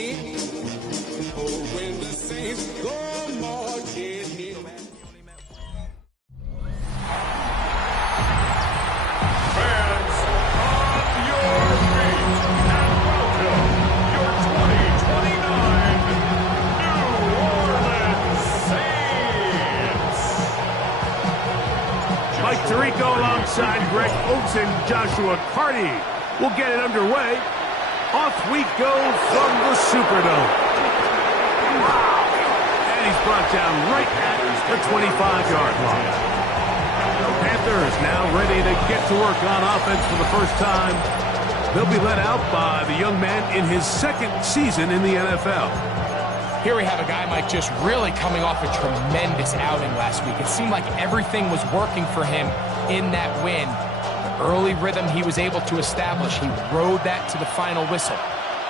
marching. Oh, when the Saints go marching. Fans, on your feet, and welcome your 2029 New Orleans Saints. Mike Tirico alongside Greg Oates and Joshua Carty will get it underway. Off we go from the Superdome. And he's brought down right at the 25-yard line. The Panthers now ready to get to work on offense for the first time. They'll be led out by the young man in his second season in the NFL. Here we have a guy, Mike, just really coming off a tremendous outing last week. It seemed like everything was working for him in that win. The early rhythm he was able to establish, he rode that to the final whistle.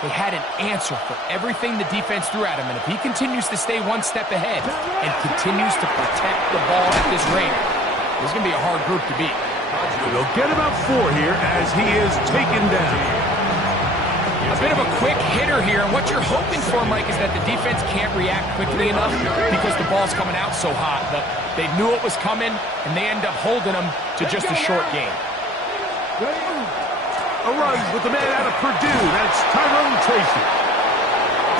They had an answer for everything the defense threw at him, and if he continues to stay one step ahead and continues to protect the ball at this rate, this is going to be a hard group to beat. They'll get about 4 here as he is taken down. A bit of a quick hitter here, and what you're hoping for, Mike, is that the defense can't react quickly enough because the ball's coming out so hot. But they knew it was coming, and they end up holding them to just a short game. A run with the man out of Purdue. That's Tyrone Tracy.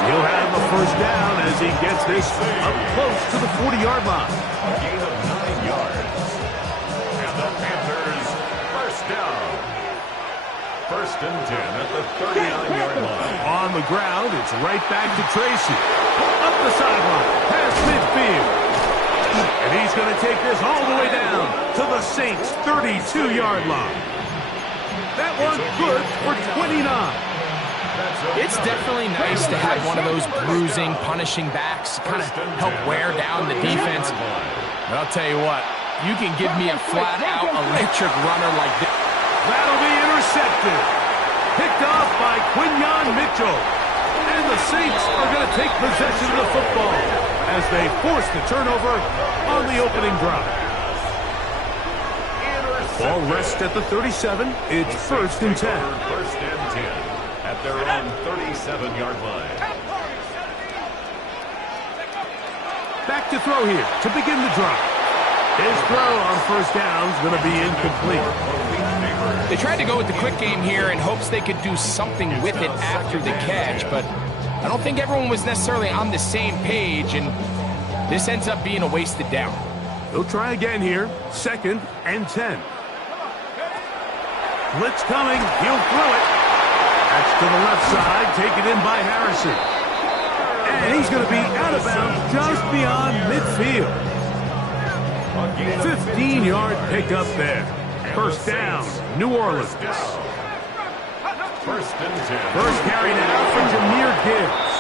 He'll have the first down as he gets this up close to the 40-yard line. A gain of 9 yards. And the Panthers first down. First and 10 at the 39-yard line. On the ground, it's right back to Tracy. Up the sideline, past midfield. And he's going to take this all the way down to the Saints' 32-yard line. That one good for 29. It's definitely nice to have one of those bruising, punishing backs kind of help wear down the defense. But I'll tell you what, you can give me a flat-out electric runner like this. That'll be intercepted. Picked off by Quinyon Mitchell. And the Saints are going to take possession of the football as they force the turnover on the opening drive. Ball rests at the 37. It's first and 10. First and 10 at their own 37-yard line. Back to throw here to begin the drive. His throw on first down is going to be incomplete. They tried to go with the quick game here in hopes they could do something with it after the catch, but I don't think everyone was necessarily on the same page, and this ends up being a wasted down. They'll try again here. Second and 10. Blitz coming. He'll throw it. That's to the left side. Taken in by Harrison. And he's going to be out of bounds just beyond midfield. 15-yard pickup there. First down, New Orleans. First and 10. First carry now for Jahmyr Gibbs.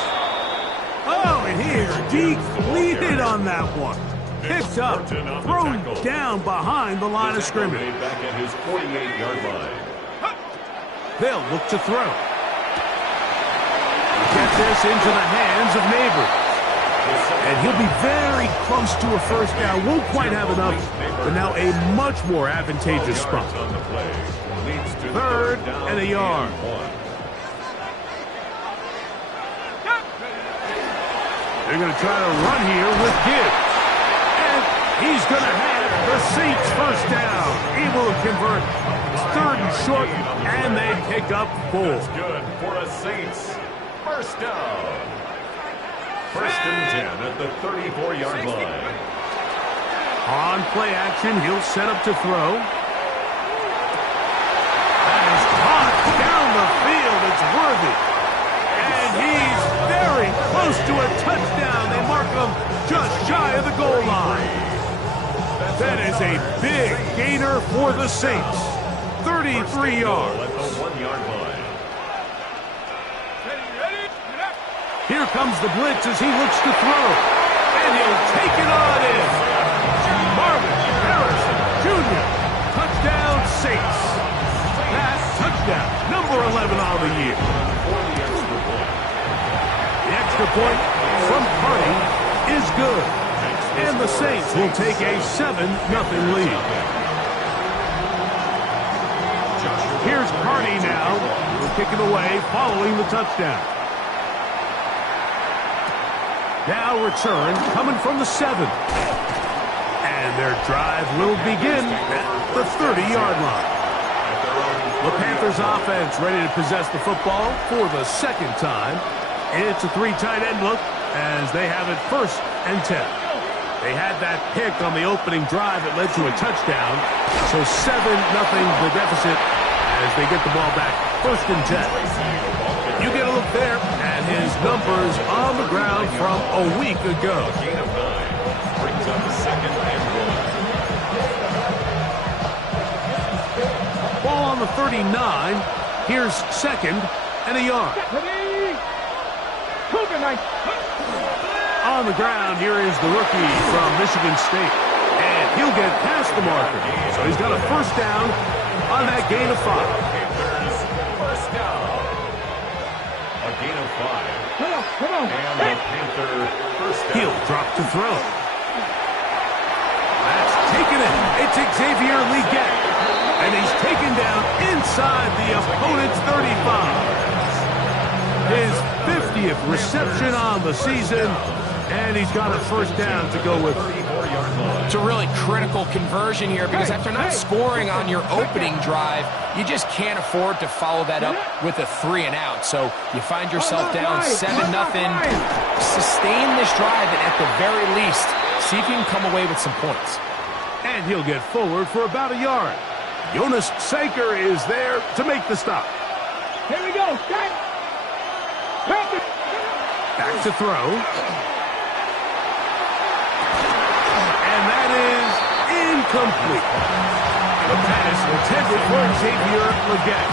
Oh, and he is depleted on that one. Picked up, thrown down behind the line of scrimmage. Back at his 48-yard line. They'll look to throw. Get this into the hands of Neighbors. And he'll be very close to a first down. Won't quite have enough, but now a much more advantageous spot. Third and a yard. They're going to try to run here with Gibbs. And he's going to have the Saints first down. Able to convert. Third and short, and they pick up 4. That's good for the Saints. First down. First and 10 at the 34-yard line. On play action, he'll set up to throw. That is caught down the field. It's Worthy. And he's very close to a touchdown. They mark him just shy of the goal line. That is a big gainer for the Saints. 33 yards. At the 1-yard line. Here comes the blitz as he looks to throw. And he'll take it on in. Marvin Harrison Jr. Touchdown Saints. That's touchdown number 11 on the year. The extra point from Carty is good. And the Saints will take a 7-0 lead. Here's Carty now. He'll kick it away following the touchdown. Now return coming from the 7. And their drive will begin at the 30-yard line. The Panthers offense ready to possess the football for the second time. It's a 3 tight end look as they have it 1st and 10. They had that pick on the opening drive that led to a touchdown. So 7-0 the deficit as they get the ball back 1st and 10. You get a look there at his numbers on the ground from a week ago. Gain of 9 brings up the 2nd and 1. Ball on the 39. Here's 2nd and a yard. On the ground, here is the rookie from Michigan State. And he'll get past the marker. So he's got a 1st down on that gain of 5. Panthers, 1st down. A gain of 5. And the Panther 1st down. He'll drop to throw. That's taken in. It's Xavier Leggett. And he's taken down inside the opponent's 35. His 50th reception on the season, and he's got a 1st down to go with. It's a really critical conversion here because after not scoring on your opening drive, you just can't afford to follow that up with a 3 and out. So you find yourself down 7-0. Sustain this drive and at the very least, see if you can come away with some points. And he'll get forward for about a yard. Jonas Saker is there to make the stop. Here we go. Back to throw. And that is incomplete. The pass intended for Xavier Leggett.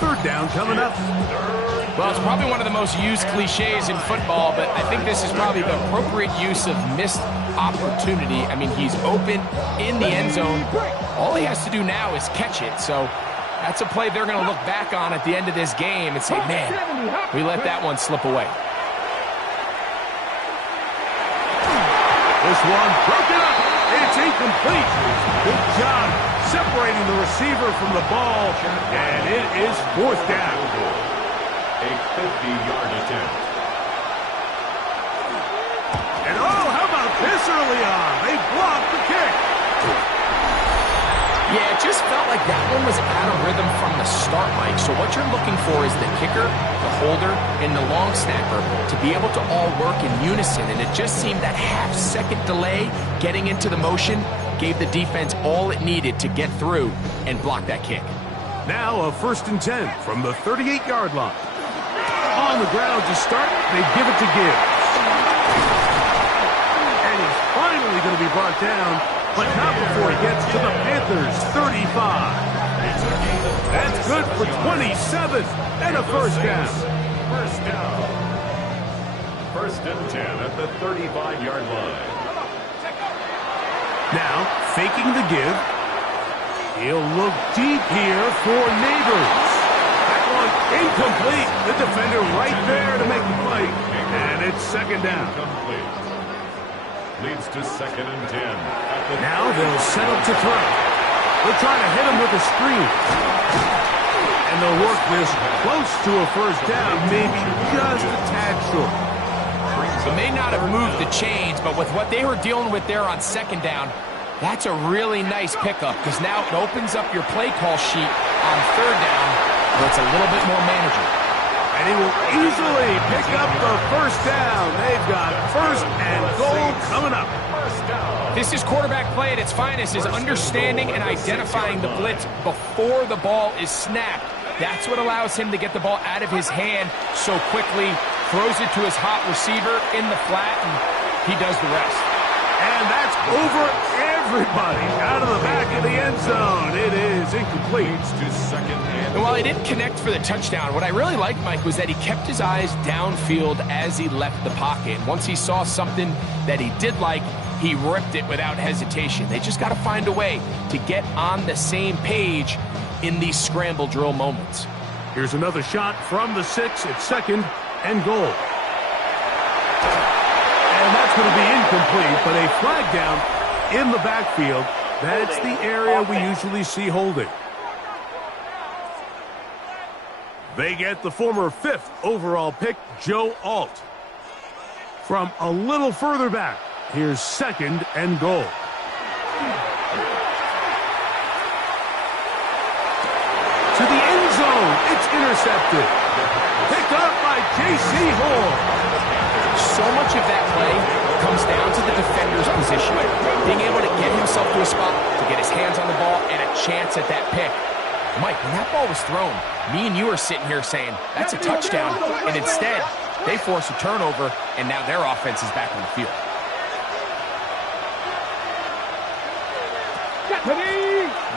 Third down coming up. Well, it's probably one of the most used cliches in football, but I think this is probably the appropriate use of missed opportunity. I mean, he's open in the end zone. All he has to do now is catch it. So that's a play they're going to look back on at the end of this game and say, man, we let that one slip away. This one broken up. It's incomplete. Good job separating the receiver from the ball, and it is 4th down. A 50-yard attempt. And oh, how about this early on? They blocked the kick. Yeah, it just felt like that one was out of rhythm from the start, Mike. So what you're looking for is the kicker, the holder, and the long snapper to be able to all work in unison. And it just seemed that half-second delay getting into the motion gave the defense all it needed to get through and block that kick. Now a 1st and 10 from the 38-yard line. On the ground to start, they give it to Gibbs. And he's finally going to be brought down, but not before he gets to the Panthers' 35. That's good for 27 and a 1st down. 1st down. 1st and 10 at the 35-yard line. Now, faking the give. He'll look deep here for Neighbors. That one incomplete. The defender right there to make the play. And it's 2nd down. Complete. Leads to 2nd and 10. Now they'll set up to throw. They'll try to hit him with a screen. And they'll work this close to a 1st down, maybe just a tad short. They may not have moved the chains, but with what they were dealing with there on 2nd down, that's a really nice pickup because now it opens up your play call sheet on 3rd down where it's a little bit more manageable. And he will easily pick up the 1st down. They've got 1st and goal coming up. This is quarterback play at its finest, is understanding and identifying the blitz before the ball is snapped. That's what allows him to get the ball out of his hand so quickly, throws it to his hot receiver in the flat, and he does the rest. And that's over everybody out of the back of the end zone. It is incomplete. To 2nd and And while he didn't connect for the touchdown, what I really liked, Mike, was that he kept his eyes downfield as he left the pocket. And once he saw something that he did like, he ripped it without hesitation. They just got to find a way to get on the same page in these scramble drill moments. Here's another shot from the 6. It's 2nd and goal. And that's going to be incomplete, but a flag down in the backfield. That's the area we usually see holding. They get the former 5th overall pick, Joe Alt. From a little further back, here's 2nd and goal. To the end zone, it's intercepted. Picked up by J.C. Hall. So much of that play comes down to the defender's position. Being able to get himself to a spot, to get his hands on the ball, and a chance at that pick. Mike, when that ball was thrown, me and you are sitting here saying, that's a touchdown. And instead, they force a turnover, and now their offense is back on the field.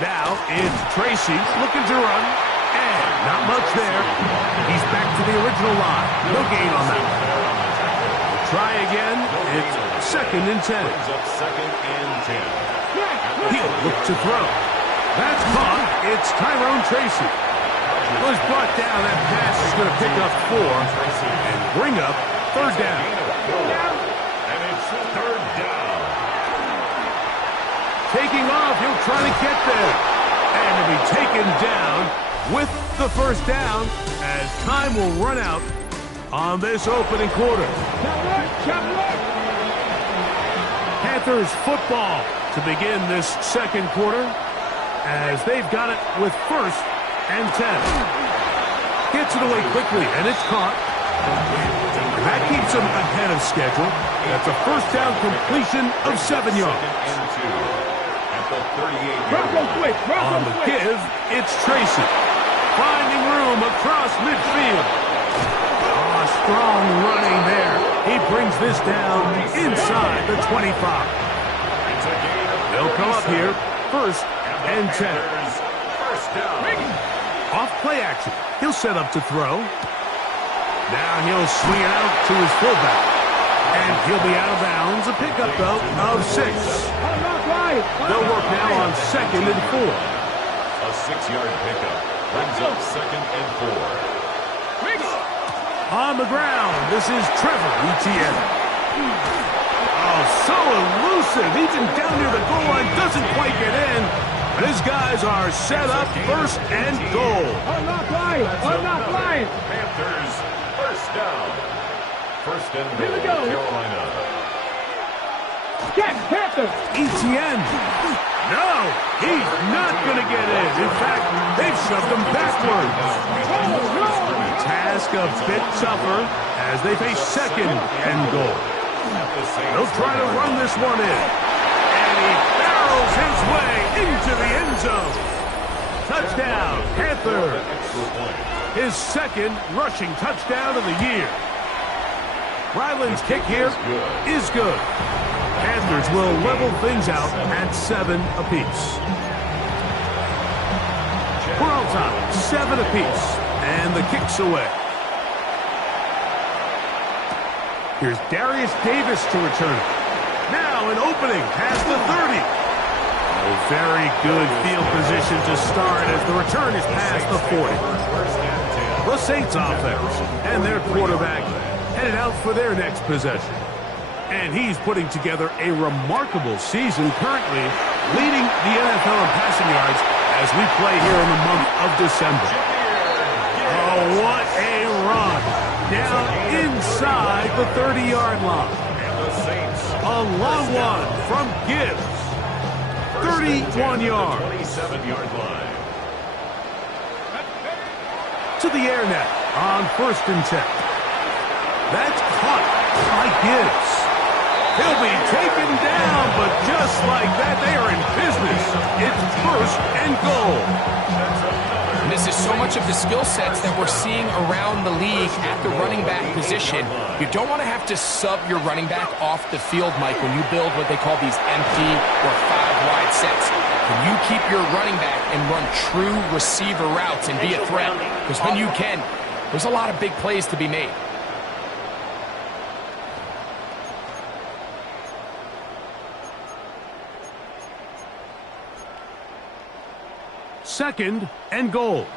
Now it's Tracy looking to run, and not much there. He's back to the original line. No gain on that one. Try again. It's 2nd and 10. Second and 10. He'll look to throw. That's caught. It's Tyrone Tracy. Was brought down. That pass is going to pick up 4 and bring up 3rd down. And it's 3rd down. Taking off. He'll try to get there. And to be taken down with the 1st down as time will run out on this opening quarter. Panthers football to begin this 2nd quarter as they've got it with 1st and 10. Gets it away quickly, and it's caught. That keeps them ahead of schedule. That's a 1st down completion of 7 yards. On the give, it's Tracy. Finding room across midfield. Oh, strong running there. He brings this down inside the 25. They'll come up here, 1st and 10. Off play action. He'll set up to throw. Now he'll swing it out to his fullback. And he'll be out of bounds. A pickup, though, of 6. They'll work now on 2nd and 4. A 6-yard pickup brings up 2nd and 4. On the ground, this is Trevor Etienne. Oh, so elusive. Even down near the goal line, doesn't quite get in. But his guys are set up 1st and goal. Panthers 1st down. 1st and goal, Carolina. Etienne. No, he's not going to get in. In fact, they've shoved him backwards. Task a bit tougher as they face 2nd and goal. They'll try to run this one in. And he barrels his way into the end zone. Touchdown, Panthers. His 2nd rushing touchdown of the year. Ryland's kick here is good. Panthers will level things out at 7 apiece. We're on top, 7 apiece, and the kick's away. Here's Darius Davis to return it. Now an opening past the 30. A very good field position to start as the return is past the 40. The Saints offense and their quarterback headed out for their next possession. And he's putting together a remarkable season, currently leading the NFL in passing yards as we play here in the month of December. Oh, what a run. Down inside the 30-yard line. A long one from Gibbs. 31 yards. 27-yard line. To the air net on 1st and 10. That's caught by Gibbs. He'll be taken down, but just like that, they are in business. It's 1st and goal. And this is so much of the skill sets that we're seeing around the league at the running back position. You don't want to have to sub your running back off the field, Mike, when you build what they call these empty or 5-wide sets. Can you keep your running back and run true receiver routes and be a threat? Because when you can, there's a lot of big plays to be made. 2nd and goal.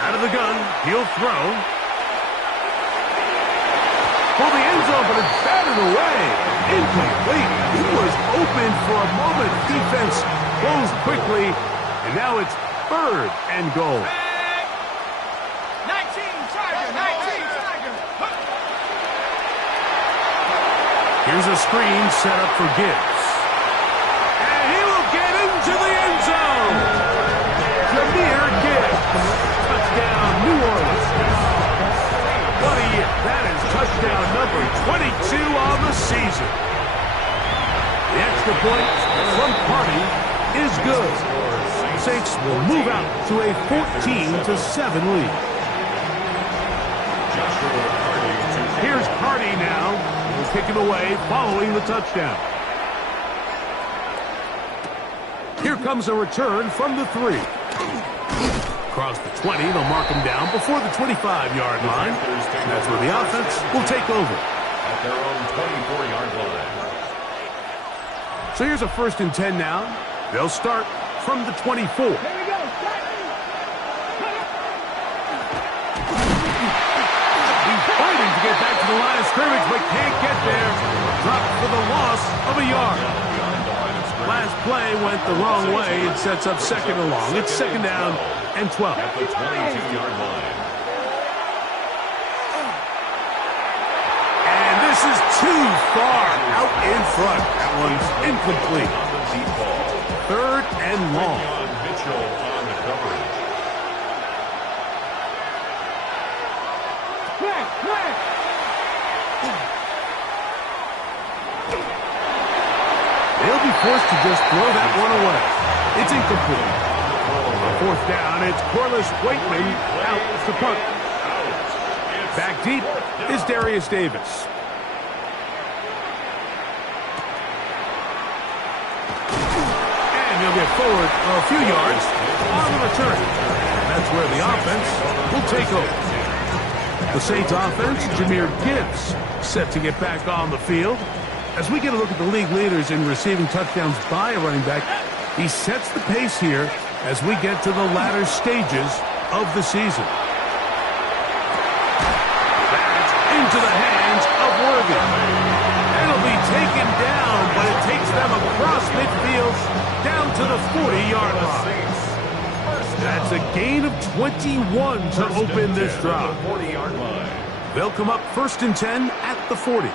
Out of the gun, he'll throw. For the end zone, but it's batted away. Incomplete. He was open for a moment. Defense closed quickly, and now it's 3rd and goal. 19, Tiger, 19, Tiger. Here's a screen set up for Gibbs. And he will get into the end zone. Jameer Gibbs. Touchdown, New Orleans. What a year. That is touchdown number 22 on the season. The extra point from Carty is good. Saints will move out to a 14-7 lead. Here's Carty now. He'll kick him away following the touchdown. Here comes a return from the 3. Across the 20, they'll mark him down before the 25-yard line. And that's where the offense will take over. At their own 24-yard line. So here's a 1st and 10 now. They'll start from the 24. Here we go. He's fighting to get back to the line of scrimmage, but can't get there. Dropped for the loss of a yard. Last play went the wrong way. It sets up 2nd and long. It's 2nd down and 12. At the 22-yard line. And this is too far out in front. That one's incomplete. 3rd and long. Mitchell on the coverage. They'll be forced to just throw that one away. It's incomplete. On 4th down, it's Corliss Waitman out to punt. Back deep is Darius Davis. And he'll get forward a few yards on the return. And that's where the offense will take over. The Saints offense, Jameer Gibbs, set to get back on the field. As we get a look at the league leaders in receiving touchdowns by a running back, he sets the pace here as we get to the latter stages of the season. That's into the hands of Worthy. It'll be taken down, but it takes them across midfield down to the 40-yard line. That's a gain of 21 to open this drive. 40-yard line. They'll come up 1st and 10 at the 40.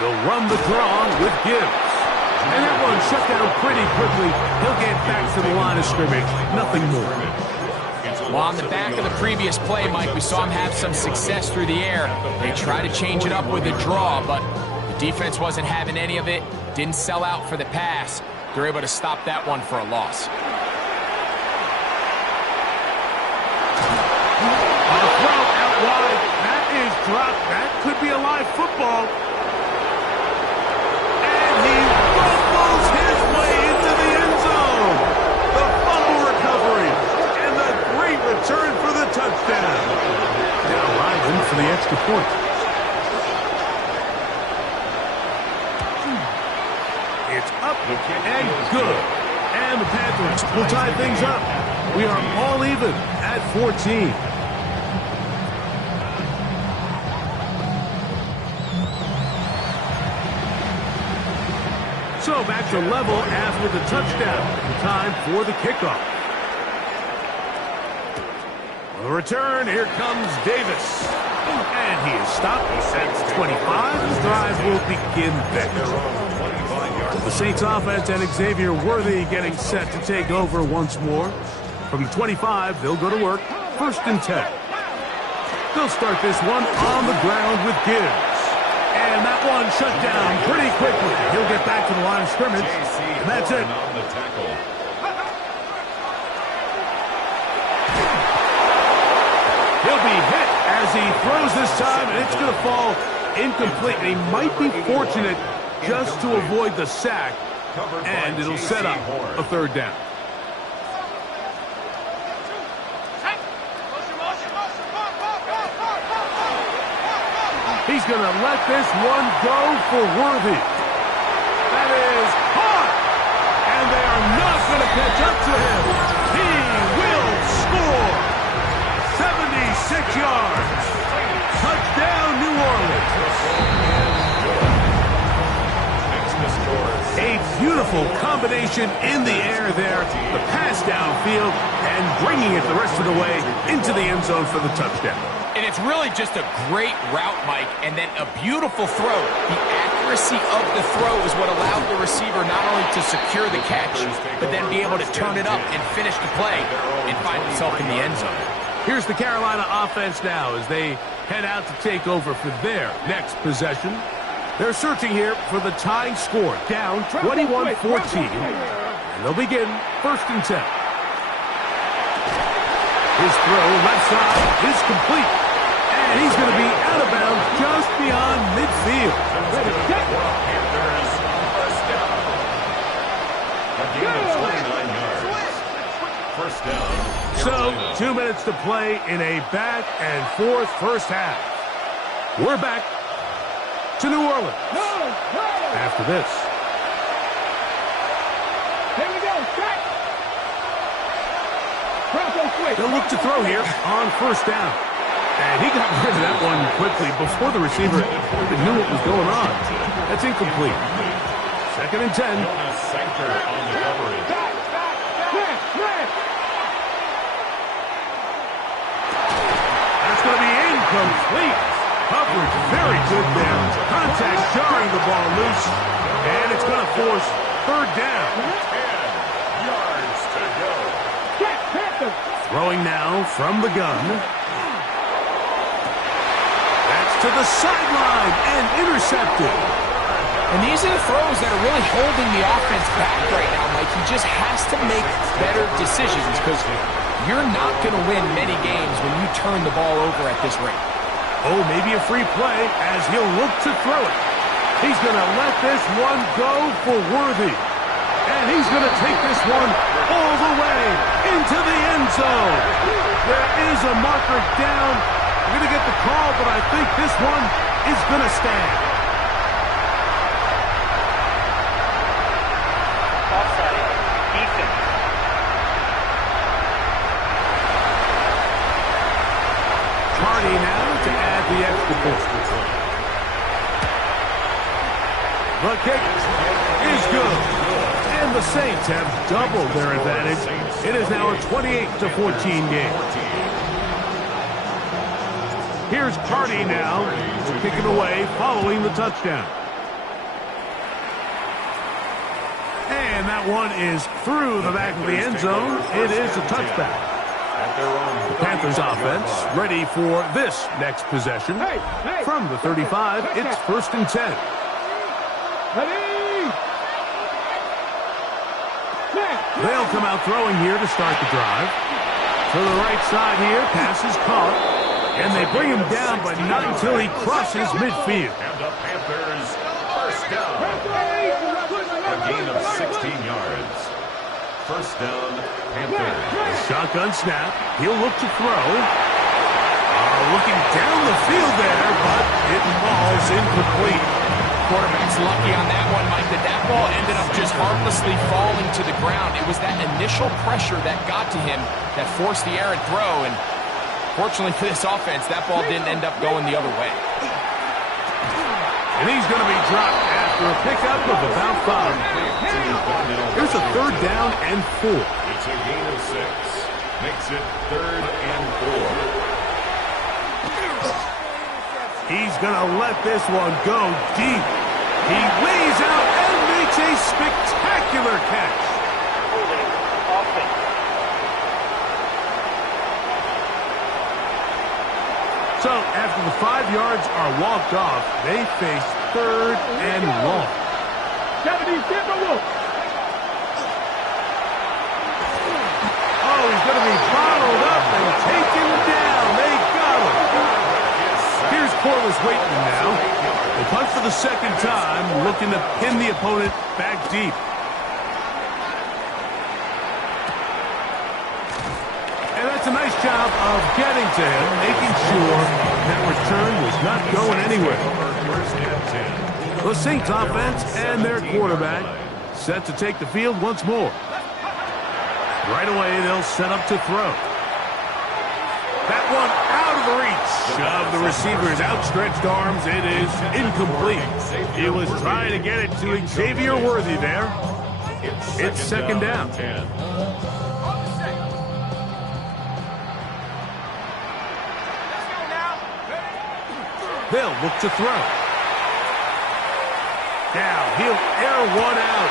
They'll run the draw with Gibbs. And that one shut down pretty quickly. He'll get back to the line of scrimmage. Nothing more. Well, on the back of the previous play, Mike, we saw him have some success through the air. They tried to change it up with a draw, but the defense wasn't having any of it. Didn't sell out for the pass. They're able to stop that one for a loss. On a throw out wide. That is dropped. That could be a live football. He fumbles his way into the end zone. The fumble recovery and the great return for the touchdown. Now Ryland for the extra point. It's up and good. And the Panthers will tie things up. We are all even at 14. So back to level after the touchdown. Time for the kickoff. On the return, here comes Davis. And he is stopped at 25. The drive will begin then. The Saints offense and Xavier Worthy getting set to take over once more. From the 25, they'll go to work. 1st and 10. They'll start this one on the ground with Gibbs. And that one shut down pretty quickly. He'll get back to the line of scrimmage, and that's it. He'll be hit as he throws this time, and it's going to fall incomplete. And he might be fortunate just to avoid the sack, and it'll set up a 3rd down. He's going to let this one go for Worthy. That is hot. And they are not going to catch up to him. He will score. 76 yards. Touchdown, New Orleans. A beautiful combination in the air there. The pass downfield and bringing it the rest of the way into the end zone for the touchdown. And it's really just a great route, Mike, and then a beautiful throw. The accuracy of the throw is what allowed the receiver not only to secure the catch, but then be able to turn it up and finish the play and find himself in the end zone. Here's the Carolina offense now as they head out to take over for their next possession. They're searching here for the tying score, down 21-14, and they'll begin 1st and 10. His throw left side is complete, and he's going to be out of bounds just beyond midfield. Panthers first down. A gain of 29 yards. First down. So, 2 minutes to play in a back-and-forth first half. We're back to New Orleans after this. Here we go, set. Bronco switch. They'll look to throw here on 1st down. And he got rid of that one quickly before the receiver even knew what was going on. That's incomplete. 2nd and 10. Center on the coverage. That's going to be incomplete. Coverage very good there. Contact jarring the ball loose. And it's going to force 3rd down. 10 yards to go. Throwing now from the gun. That's to the sideline and intercepted. And these are the throws that are really holding the offense back right now, Mike. He just has to make better decisions because you're not going to win many games when you turn the ball over at this rate. Oh, maybe a free play as he'll look to throw it. He's going to let this one go for Worthy. And he's going to take this one all the way into the end zone. There is a marker down. We're going to get the call, but I think this one is going to stand. Offside. Defense. Carney now to add the extra point. The kick is good. And the Saints have doubled their advantage. It is now a 28-14 game. Here's Carney now to kick it away following the touchdown. And that one is through the back of the end zone. It is a touchback. The Panthers offense ready for this next possession. From the 35, it's 1st and 10. They'll come out throwing here to start the drive. To the right side here, pass is caught. And they bring him down, but not until he crosses midfield. And the Panthers first down. A gain of 16 yards. First down, Panthers. Shotgun snap. He'll look to throw. Looking down the field there, but it falls incomplete. Quarterback's lucky on that one, Mike, that ball ended up just harmlessly falling to the ground. It was that initial pressure that got to him that forced the errant throw, and fortunately for this offense, that ball didn't end up going the other way. And he's going to be dropped after a pickup of about 5. Here's a 3rd down and 4. It's a gain of 6. Makes it 3rd and 4. He's going to let this one go deep. He lays out and makes a spectacular catch. Holding offense. So after the 5 yards are walked off, they face 3rd and long. Oh, he's going to be bottled up and taken down. They got him. Here's Corliss Waitman now. They punt for the 2nd time, looking to pin the opponent back deep. And that's a nice job of getting to him, making sure that return was not going anywhere. First and 10. The Saints offense and their quarterback set to take the field once more. Right away, they'll set up to throw. That one out of the reach of the receiver's outstretched arms. It is incomplete. He was trying to get it to Xavier Worthy there. It's second down. 10. They'll look to throw. Now he'll air one out.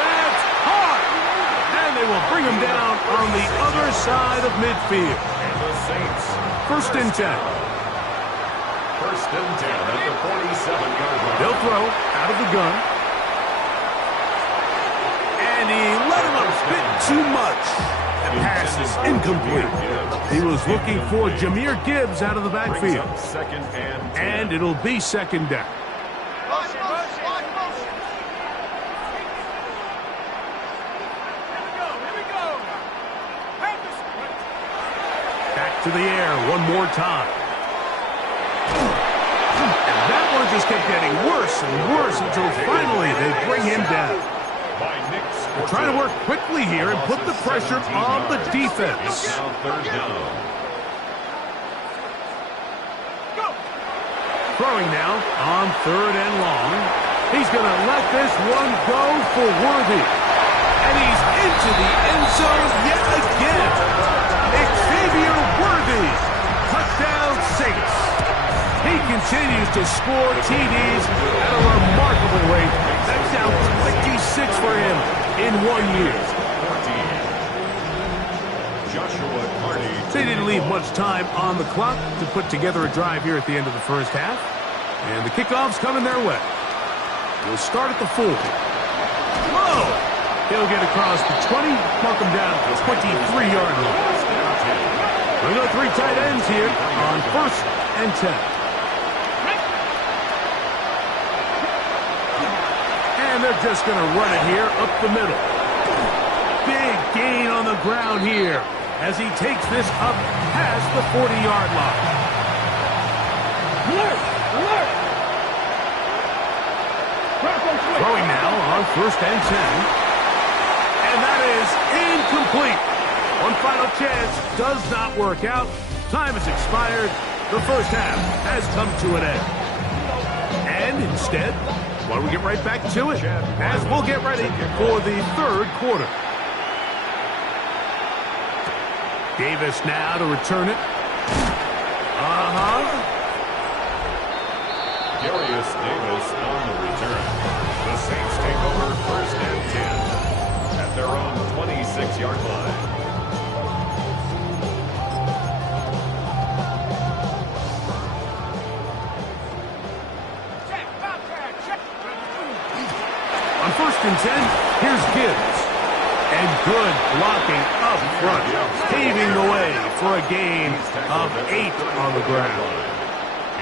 That's hard. And they will bring him down on the other side of midfield. And the Saints. First and 10. First and 10 at the 47-yard line. They'll throw out of the gun. And he let him a bit too much. The pass is incomplete. He was looking for Jahmyr Gibbs out of the backfield. Second and 10. And it'll be second down. Back to the air one more time. And that one just kept getting worse and worse until finally they bring him down. They're trying to work quickly here and put the pressure on the defense. Now third down. Throwing now on third and long. He's going to let this one go for Worthy. And he's into the end zone yet again. Xavier Worthy. Touchdown Saints. He continues to score TDs at a remarkable rate. That's now 26 for him in 1 year. They didn't leave much time on the clock to put together a drive here at the end of the first half. And the kickoff's coming their way. We'll start at the 4. Whoa! He'll get across the 20, mark him down at the 23-yard line. We got 3 tight ends here on first and 10. And they're just going to run it here up the middle. Big gain on the ground here as he takes this up past the 40-yard line. Alert! Alert! Throwing now on first and 10. And that is incomplete. One final chance does not work out. Time has expired. The first half has come to an end. And instead, why don't we get right back to it as we'll get ready for the third quarter. Davis now to return it. Darius Davis on the return. The Saints take over first and 10 at their own 26-yard line. On first and 10, here's Gibbs. And good blocking up front, paving the way for a gain of 8 on the ground.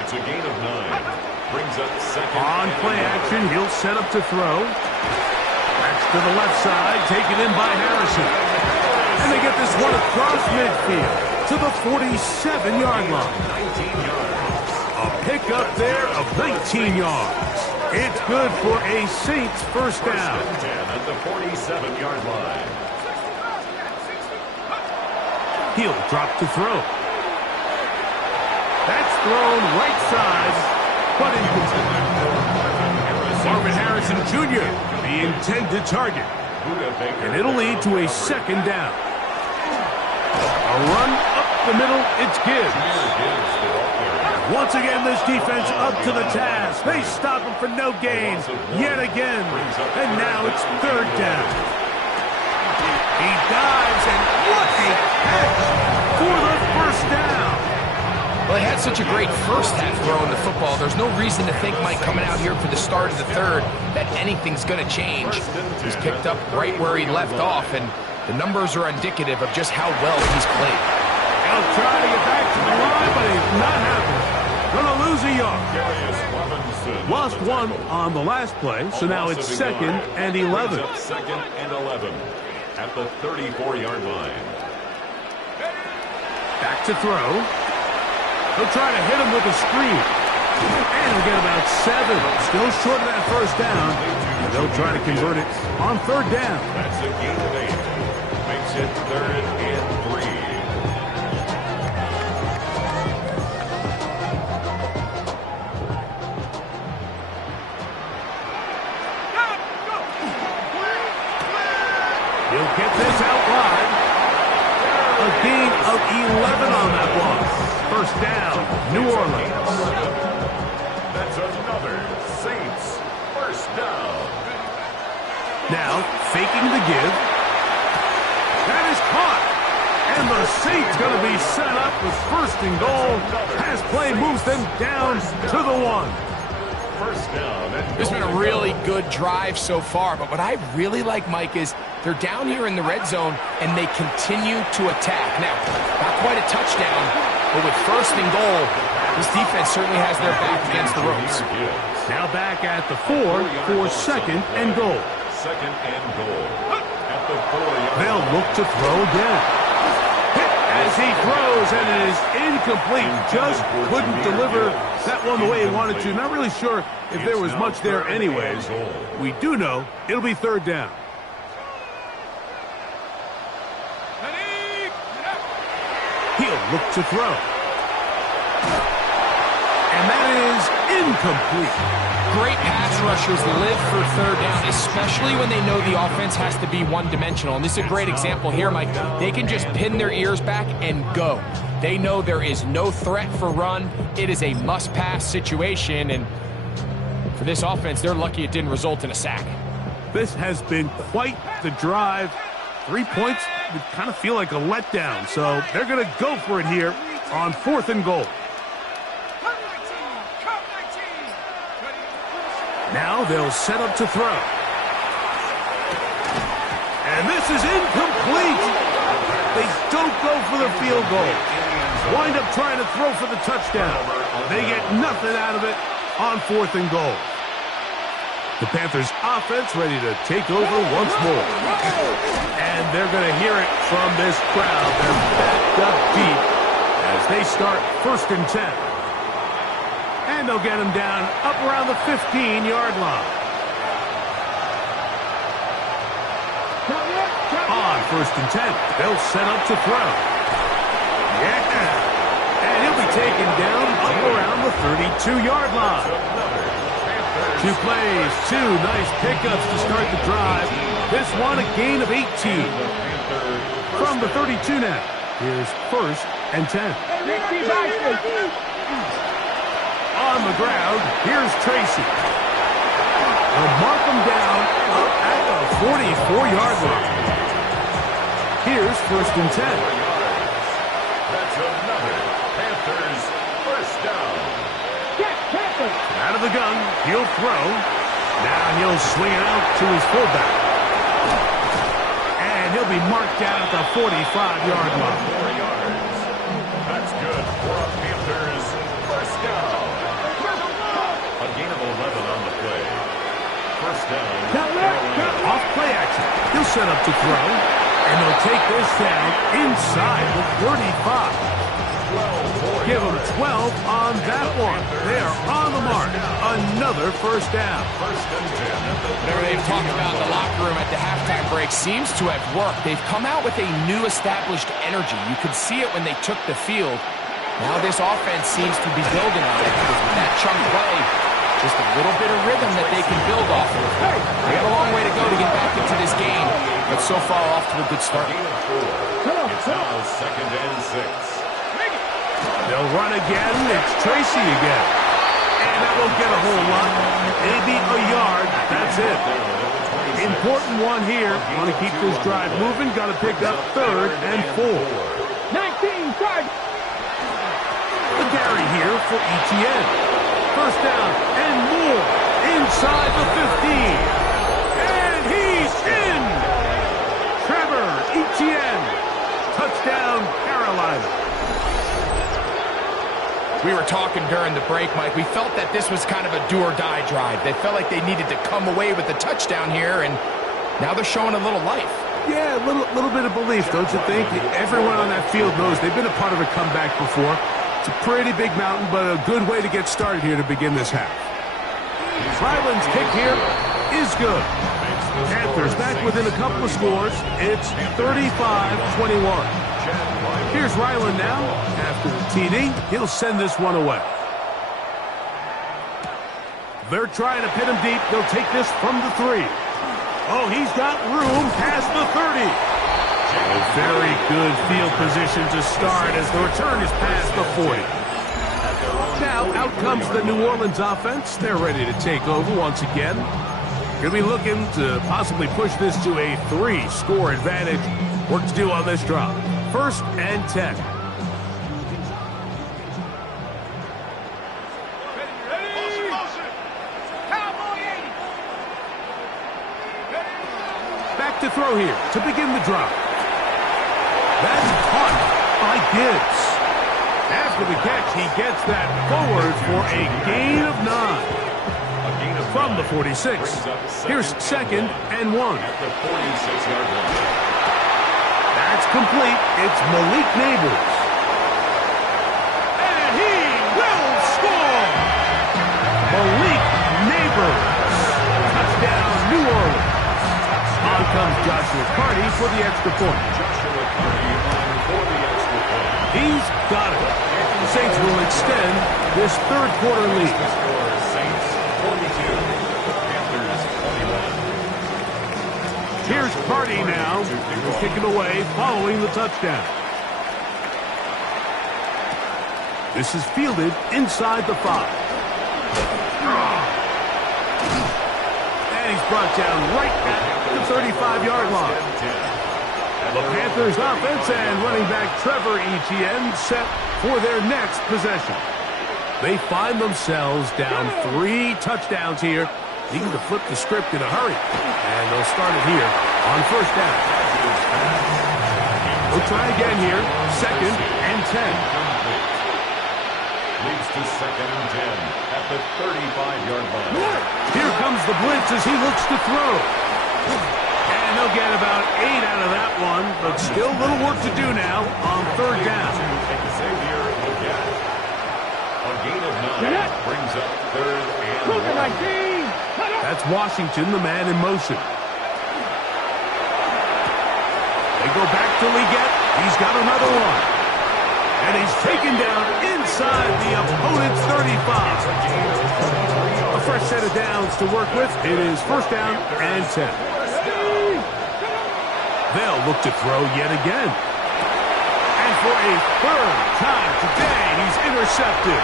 It's a gain of 9. Brings up second. On play action, he'll set up to throw. That's to the left side, taken in by Harrison. And they get this one across midfield to the 47-yard line. 19 yards. A pickup there of 19 yards. It's good for a Saints first down. First and 10 at the 47-yard line. He'll drop to throw. That's thrown right side, but incomplete. Marvin Harrison Jr., the intended target. And it'll lead to a second down. A run up the middle, it's Gibbs. Once again, this defense up to the task. They stop him for no gain yet again. And now it's third down. He dives, and what a catch for the first down. Well, he had such a great first half throwing the football. There's no reason to think, Mike, coming out here for the start of the third, that anything's going to change. He's picked up right where he left off, and the numbers are indicative of just how well he's played. He'll try to get back to the line, but he's not happening. Going to lose a yard. Lost one on the last play, so now it's second and 11. Second and 11 at the 34-yard line. Back to throw. He'll try to hit him with a screen. And he'll get about 7. Still short of that first down. And they'll try to convert it on third down. That's a gain of 8. Makes it 3rd and 3. He'll get this out wide. A gain of 11 on that block. First down, New Orleans. That's another Saints first down. Now, faking the give. That is caught. And the Saints going to be set up with first and goal. Pass play moves them down to the 1. First down. It's been a really good drive so far, but what I really like, Mike, is they're down here in the red zone, and they continue to attack. Now, not quite a touchdown, but with first and goal, this defense certainly has their back against the ropes. Now back at the 4 for second and goal. Second and goal. At the 4-yard. They'll look to throw again. Hit as he throws, and it is incomplete. Just couldn't deliver that one the way he wanted to. Not really sure if there was much there anyways. We do know it'll be third down. He'll look to throw. And that is incomplete. Great pass rushers live for third down, especially when they know the offense has to be one-dimensional. And this is a great example here, Mike. They can just pin their ears back and go. They know there is no threat for run. It is a must-pass situation, and for this offense, they're lucky it didn't result in a sack. This has been quite the drive. 3 points would kind of feel like a letdown, so they're going to go for it here on fourth and goal. Now they'll set up to throw. And this is incomplete. They don't go for the field goal. Wind up trying to throw for the touchdown. They get nothing out of it on fourth and goal. The Panthers offense ready to take over once more. And they're going to hear it from this crowd. They're backed up deep as they start first and 10. And they'll get him down up around the 15-yard line. On first and 10, they'll set up to throw. Yeah. And he'll be taken down up around the 32-yard line. 2 plays, 2 nice pickups to start the drive. This one a gain of 18. From the 32 now, here's first and 10. On the ground, here's Tracy. They'll mark him down up at the 44-yard line. Here's first and 10. That's another Panthers first down. Out of the gun, he'll throw. Now he'll swing it out to his fullback. And he'll be marked down at the 45-yard line. 4 yards. That's good for a Panthers first down. A gain of 11 on the play. First down. Off play action. He'll set up to throw. And they'll take this down inside the 35. Give them 12 on that one. They are on the mark. Another first down. Whatever they've talked about in the locker room at the halftime break seems to have worked. They've come out with a new established energy. You could see it when they took the field. Now this offense seems to be building on it. With that chunk play, just a little bit of rhythm that they can build off of. They got a long way to go to get back into this game, but so far off to a good start. It's now second and 6. They'll run again. It's Tracy again. And that won't get a whole lot. Maybe a yard. That's it. Important one here. Want to keep this drive moving. Got to pick up third and 4. 19, start. The carry here for Etienne. First down and more. Inside the 15. And he's in. Trevor Etienne. Touchdown, Carolina. We were talking during the break, Mike. We felt that this was kind of a do-or-die drive. They felt like they needed to come away with the touchdown here, and now they're showing a little life. Yeah, a little bit of belief, don't you think? Everyone on that field knows they've been a part of a comeback before. It's a pretty big mountain, but a good way to get started here to begin this half. Ryland's kick here is good. Panthers back within a couple of scores. It's 35-21. Here's Ryland now. After the TD, he'll send this one away. They're trying to pin him deep. They'll take this from the 3. Oh, he's got room past the 30. A very good field position to start as the return is past the 40. Now, out comes the New Orleans offense. They're ready to take over once again. Going to be looking to possibly push this to a 3-score advantage. Work to do on this drive. 1st and 10. Back to throw here to begin the drive. That's caught by Gibbs. After the catch, he gets that forward for a gain of 9. From the 46. Here's 2nd and 1. At the 46-yard line. That's complete. It's Malik Neighbors. And he will score! Malik Neighbors. Touchdown, New Orleans. On comes Joshua Carty for the extra point. Joshua Carty on for the extra point. He's got it. The Saints will extend this third-quarter lead. The score, Saints 42, Panthers 21. Here's Carty now. He'll kick it away following the touchdown. This is fielded inside the 5. And he's brought down right at the 35-yard line. The Panthers offense and running back Trevor Etienne set for their next possession. They find themselves down 3 touchdowns here, needing to flip the script in a hurry. And they'll start it here on 1st down. We'll try again here, 2nd and 10. Leads to 2nd and 10 at the 35-yard line. Here comes the blitz as he looks to throw. And they'll get about 8 out of that one, but still a little work to do now on 3rd down. Xavier Legette. A gain of 9 brings up 3rd and 1. That's Washington, the man in motion. They go back to Legette. He's got another one. And he's taken down inside the opponent's 35. A fresh set of downs to work with. It is 1st down and 10. They'll look to throw yet again. And for a 3rd time today, he's intercepted.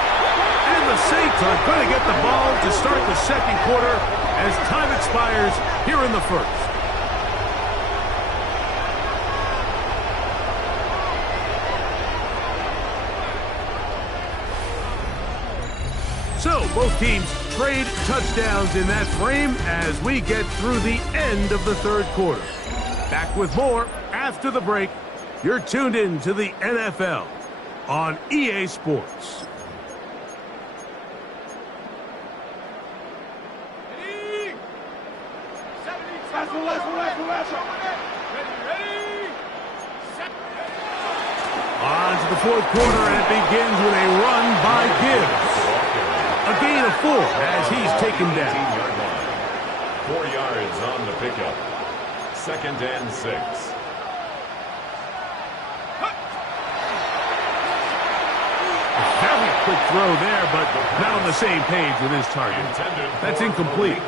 And the Saints are going to get the ball to start the 2nd quarter as time expires here in the 1st. So, both teams trade touchdowns in that frame as we get through the end of the 3rd quarter. Back with more after the break. You're tuned in to the NFL on EA Sports. On to the 4th quarter, and it begins with a run by Gibbs. A gain of 4 as he's taken down. 4 yards on the pickup. 2nd and 6. Very quick throw there, but not on the same page with his target. That's incomplete.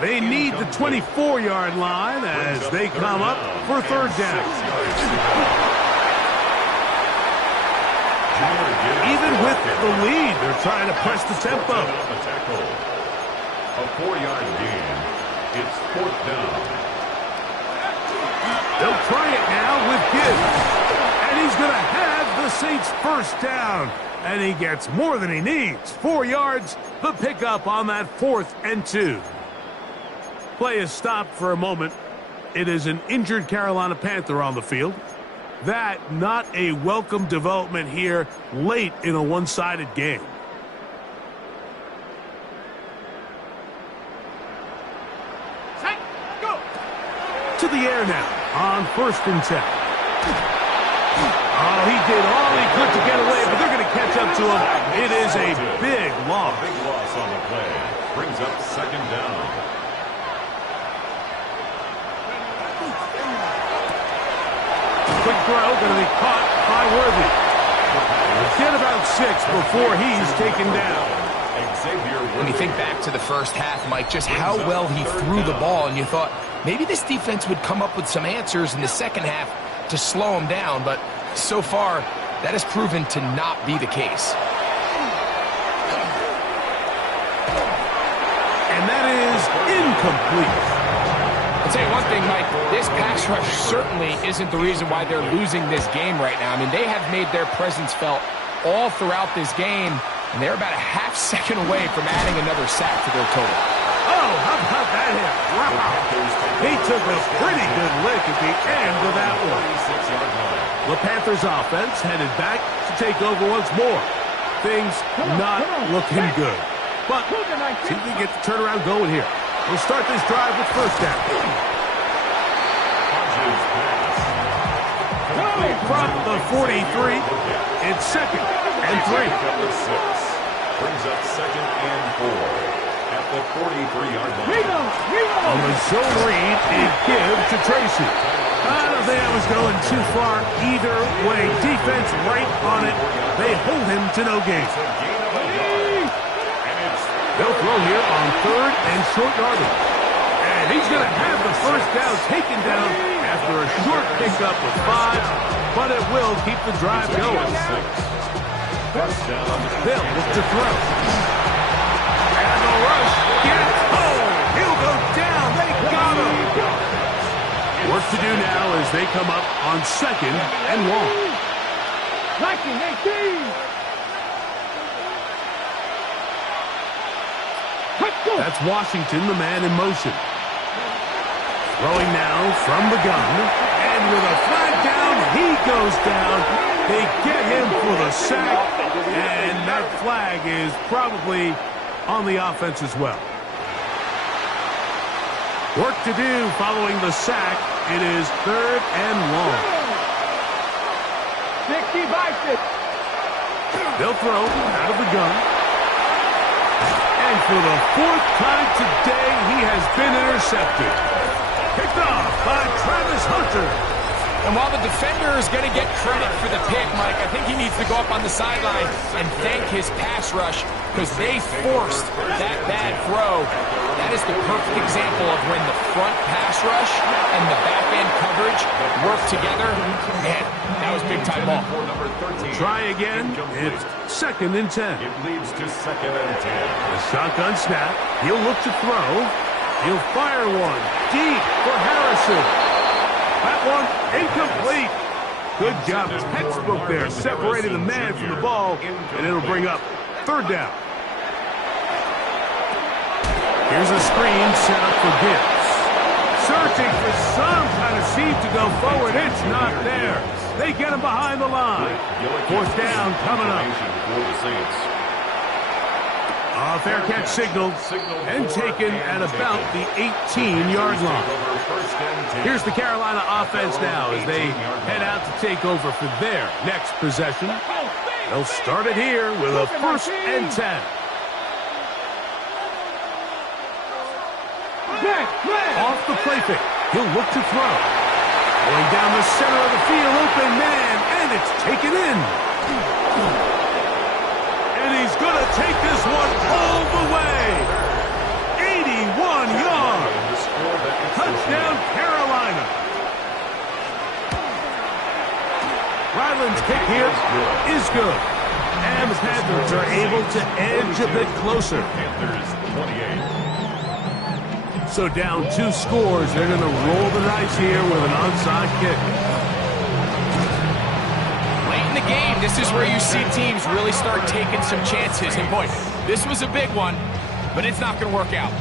They need the 24-yard line as they come up for 3rd down. Even with the lead, they're trying to press the tempo. A 4-yard gain. It's 4th down. They'll try it now with Gibbs. And he's going to have the Saints 1st down. And he gets more than he needs. 4 yards, the pickup on that 4th and 2. Play is stopped for a moment. It is an injured Carolina Panther on the field. That not a welcome development here late in a one-sided game. To the air now. on 1st and 10. Oh, he did all he could to get away, but they're going to catch up to him. It is a big loss. Big loss on the play. Brings up 2nd down. Quick throw, going to be caught by Worthy. Get about 6 before he's taken down. When you think back to the first half, Mike, just how well he threw the ball, and you thought maybe this defense would come up with some answers in the second half to slow him down, but so far, that has proven to not be the case. And that is incomplete. I'll tell you one thing, Mike, this pass rush certainly isn't the reason why they're losing this game right now. I mean, they have made their presence felt all throughout this game, and they're about a half second away from adding another sack to their total. Oh, how about that hit? Wow. He took a pretty good lick at the end of that one. The Panthers offense headed back to take over once more. Things not looking good. But see if we get the turnaround going here. We'll start this drive with 1st down. From the 43, it's 2nd and 3. Brings up 2nd and 4. At the 43-yard line. On the zone read, it gives to Tracy. I don't think I was going too far either way. Defense right on it. They hold him to no gain. They'll throw here on 3rd and short yardage. And he's going to have the 1st down taken down after a short pickup with 5, but it will keep the drive going. They'll look to throw. And the rush gets home. He'll go down. They got him. Work to do now as they come up on 2nd and 1. 19-18. That's Washington, the man in motion. Throwing now from the gun. And with a flag down, he goes down. They get him for the sack. And that flag is probably on the offense as well. Work to do following the sack. It is 3rd and long. 60 by 6. They'll throw out of the gun. And for the 4th time today, he has been intercepted. Picked off by Travis Hunter. And while the defender is going to get credit for the pick, Mike, I think he needs to go up on the sideline and thank his pass rush because they forced that bad throw. That is the perfect example of when the front pass rush and the back end coverage work together. Man, that was big time ball. Try again. It's 2nd and 10. It leads to 2nd and 10. The shotgun snap. He'll look to throw. He'll fire one deep for Harrison. That one incomplete. Good job. Textbook there, separating the man from the ball, and it'll bring up 3rd down. Here's a screen set up for Gibbs. Searching for some kind of seam to go forward. It's not there. They get him behind the line. 4th down coming up. Fair catch signaled and taken at about the 18-yard line. Here's the Carolina offense now as they head out to take over for their next possession. They'll start it here with a 1st and 10. Off the play fake. He'll look to throw. Going down the center of the field, open man, and it's taken in. And he's going to take this one all the way. 81 yards. Touchdown, Carolina. Ryland's kick here is good. And the Panthers are able to edge a bit closer. So down 2 scores, they're going to roll the dice here with an onside kick. Late in the game, this is where you see teams really start taking some chances. And boy, this was a big one, but it's not going to work out.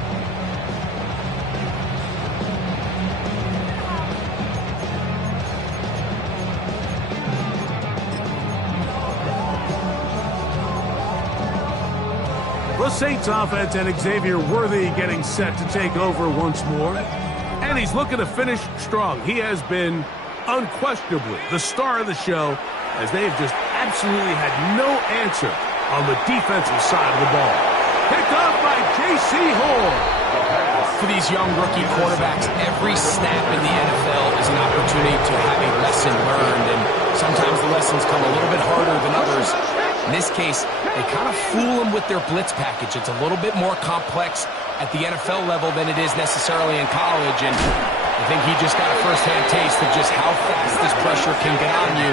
The Saints offense and Xavier Worthy getting set to take over once more. And he's looking to finish strong. He has been unquestionably the star of the show, as they've just absolutely had no answer on the defensive side of the ball. Picked up by J.C. Horn. For these young rookie quarterbacks, every snap in the NFL is an opportunity to have a lesson learned, and sometimes the lessons come a little bit harder than others. In this case, they kind of fool them with their blitz package. It's a little bit more complex at the NFL level than it is necessarily in college, and I think he just got a first-hand taste of just how fast this pressure can get on you.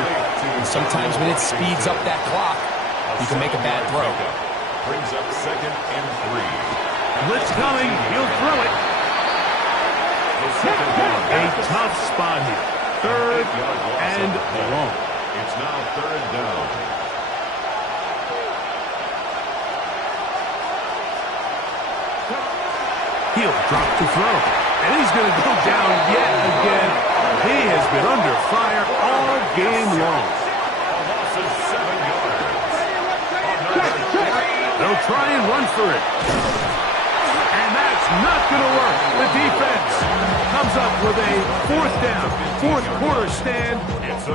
And sometimes when it speeds up that clock, you can make a bad throw. Brings up 2nd and 3. Blitz coming. He'll throw it. A tough spot here. 3rd and long. It's now 3rd down. He'll drop to throw. And he's going to go down yet again. He has been under fire all game long. A loss of 7 yards. They'll try and run for it. And that's not going to work. The defense comes up with a 4th down, 4th quarter stand,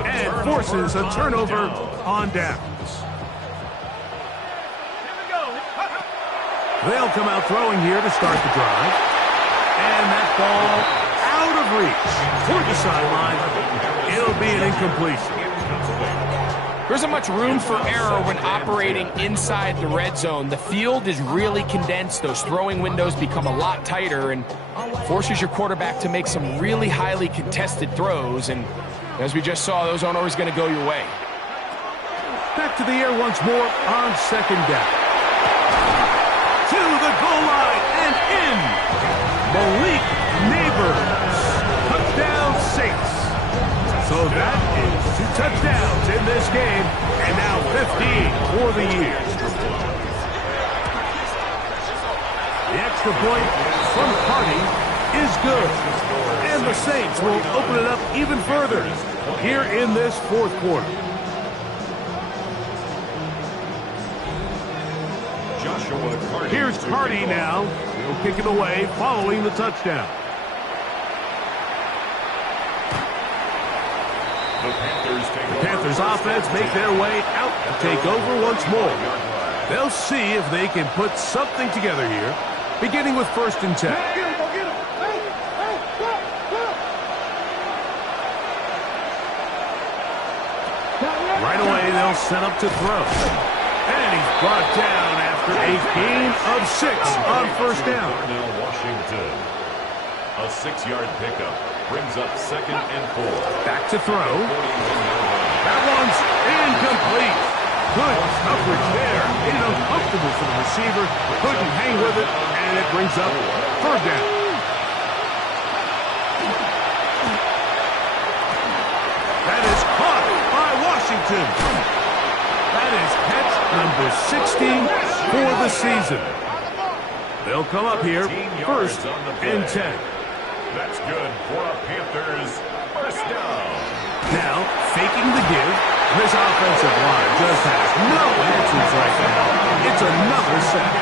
and forces a turnover on downs. They'll come out throwing here to start the drive. And that ball out of reach toward the sideline. It'll be an incompletion. There isn't much room for error when operating inside the red zone. The field is really condensed. Those throwing windows become a lot tighter and forces your quarterback to make some really highly contested throws. And as we just saw, those aren't always going to go your way. Back to the air once more on 2nd down. To the goal line and in. Malik Neighbors. Touchdown Saints. So that is 2 touchdowns in this game, and now 15 for the year. The extra point from Carty is good, and the Saints will open it up even further here in this 4th quarter. Here's Carty now. He'll kick it away following the touchdown. The Panthers offense make their way out to take over once more. They'll see if they can put something together here, beginning with 1st and 10. Right away, they'll set up to throw. And he's brought down after a gain of 6 on 1st down. Now Washington. A 6-yard pickup brings up 2nd and 4. Back to throw. That one's incomplete. Good coverage there. Made it uncomfortable for the receiver. Couldn't hang with it, and it brings up 3rd down. That is caught by Washington. That is catch number 60 for the season. They'll come up here 1st and 10. That's good for a Panthers 1st down. Now, faking the give. This offensive line just has no answers right now. It's another sack.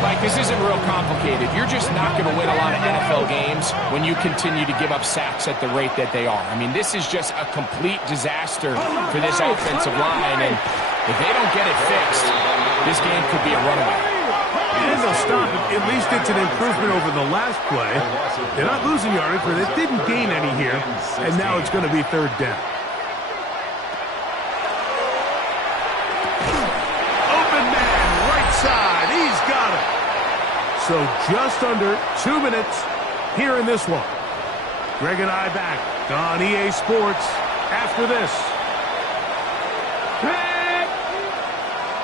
Mike, this isn't real complicated. You're just not going to win a lot of NFL games when you continue to give up sacks at the rate that they are. I mean, this is just a complete disaster for this offensive line, and if they don't get it fixed, this game could be a runaway. And they'll stop it. At least it's an improvement over the last play. They're not losing yardage, but they didn't gain any here, and now it's going to be 3rd down. Open man, right side. He's got it. So just under 2 minutes here in this one. Greg and I back on EA Sports after this.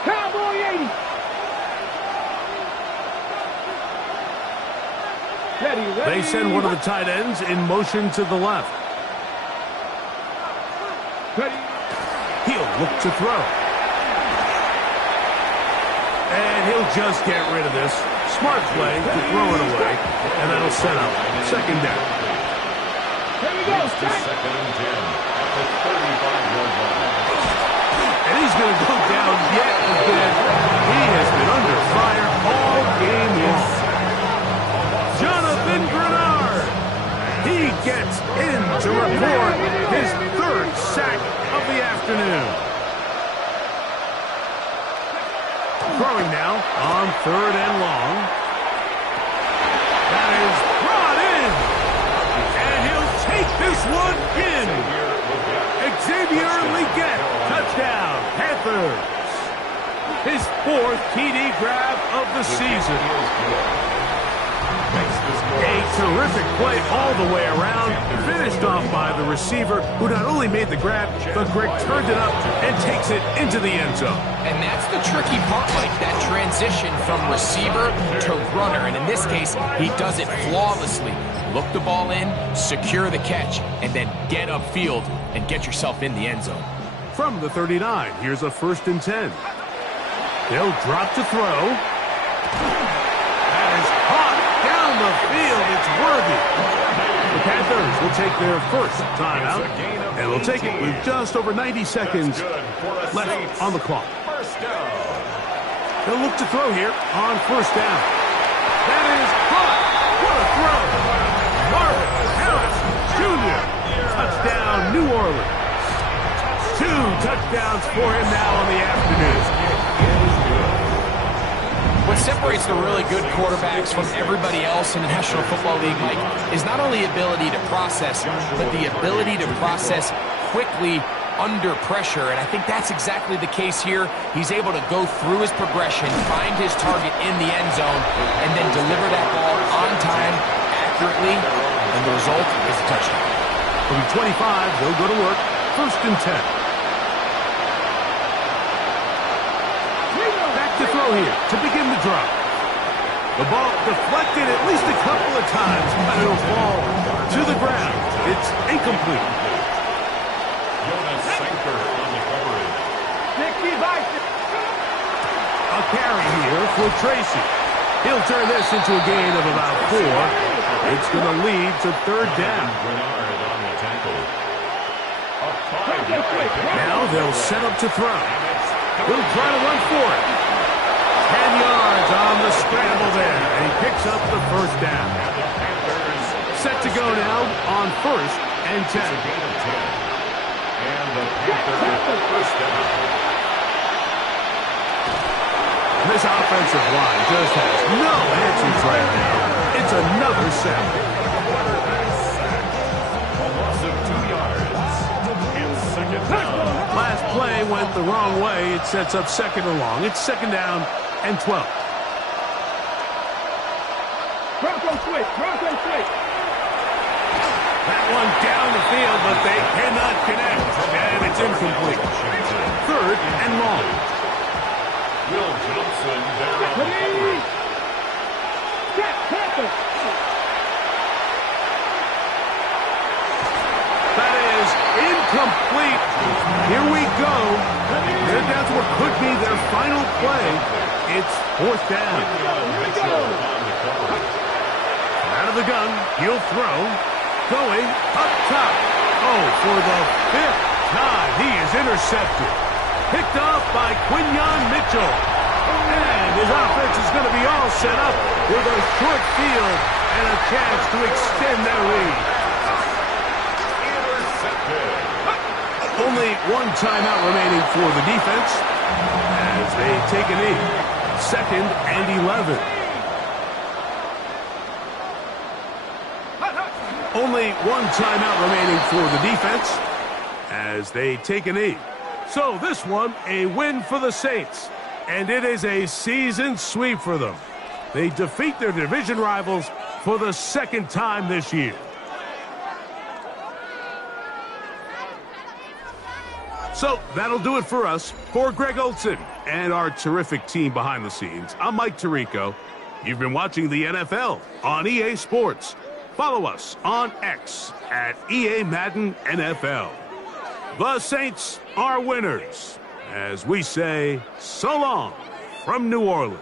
Cowboy 80. They send one of the tight ends in motion to the left. He'll look to throw. And he'll just get rid of this. Smart play to throw it away. And that'll set up 2nd down. Here we go. To 2nd and 10 at the 35-yard line. And he's going to go down yet again. He has been under fire all game long. Jonathan Grenard. in to record his third sack of the afternoon. Throwing now on 3rd and long. That is brought in. And he'll take this one in. Xavier Legette, touchdown, Panthers. His 4th TD grab of the season. A terrific play all the way around, finished off by the receiver, who not only made the grab, but Greg turned it up and takes it into the end zone. And that's the tricky part, Mike, that transition from receiver to runner. And in this case, he does it flawlessly. Look the ball in, secure the catch, and then get upfield and get yourself in the end zone. From the 39, here's a 1st and 10. They'll drop to throw. That is caught down the field. It's worthy. The Panthers will take their first timeout, and will take it with just over 90 seconds left on the clock. They'll look to throw here on 1st down. That is caught. What a throw. Marvin Harris Jr. Touchdown, New Orleans. 2 touchdowns for him now on the afternoon. What separates the really good quarterbacks from everybody else in the National Football League, Mike, is not only ability to process, but the ability to process quickly under pressure. And I think that's exactly the case here. He's able to go through his progression, find his target in the end zone, and then deliver that ball on time, accurately, and the result is a touchdown. From 25, they'll go to work. 1st and 10. To throw here to begin the drive. The ball deflected at least a couple of times, but it'll fall to the ground. It's incomplete. A carry here for Tracy. He'll turn this into a gain of about 4. It's going to lead to 3rd down. Now they'll set up to throw. He'll try to run for it. 10 yards on the scramble there, and he picks up the 1st down. Set to go now on 1st and 10. And the Panthers first down. This offensive line just has no answers right now. It's another sack. A loss of 2 yards. And 2nd down. Last play went the wrong way. It sets up 2nd and long. It's 2nd down and 12. Bronco switch. That one down the field, but they cannot connect. And it's incomplete. 3rd and long. Will Johnson there on the coverage. That is incomplete. Here we go. They're down to what could be their final play. It's 4th down. Out of the gun, he'll throw. Going up top. Oh, for the 5th time, he is intercepted. Picked off by Quinyon Mitchell. And his offense is going to be all set up with a short field and a chance to extend their lead. Only 1 timeout remaining for the defense as they take a knee. 2nd and 11. Only 1 timeout remaining for the defense as they take a knee. So this one, a win for the Saints. And it is a season sweep for them. They defeat their division rivals for the 2nd time this year. So that'll do it for us. For Greg Olson and our terrific team behind the scenes, I'm Mike Tirico. You've been watching the NFL on EA Sports. Follow us on X at EA Madden NFL. The Saints are winners, as we say so long from New Orleans.